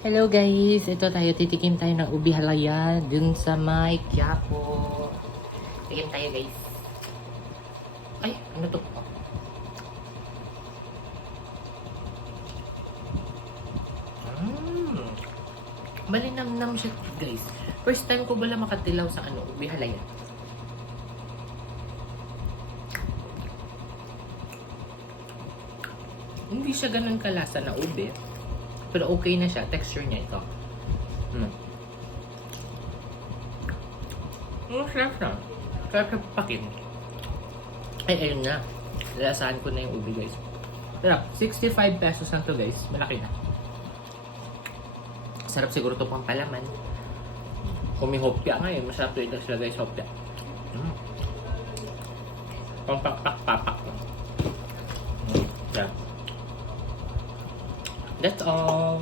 Hello guys, ito tayo, titikim tayo ng ubi halaya dun sa may Quiapo. Tikim tayo guys. Ay, ano to? Malinamnam siya guys. First time ko bala makatilaw sa ubi halaya. Hindi siya ganun kalasa na ubi. Pero okay na siya, texture niya ito. Sarap na. Sarap na pakin. Ay, ayun na. Lasahan ko na yung ubi guys. Sarap, 65 pesos lang to guys. Malaki na. Sarap siguro to pang palaman. Kung may hopya nga eh. Masarap to sila guys, hopya. Pang papak. Yeah. That's all.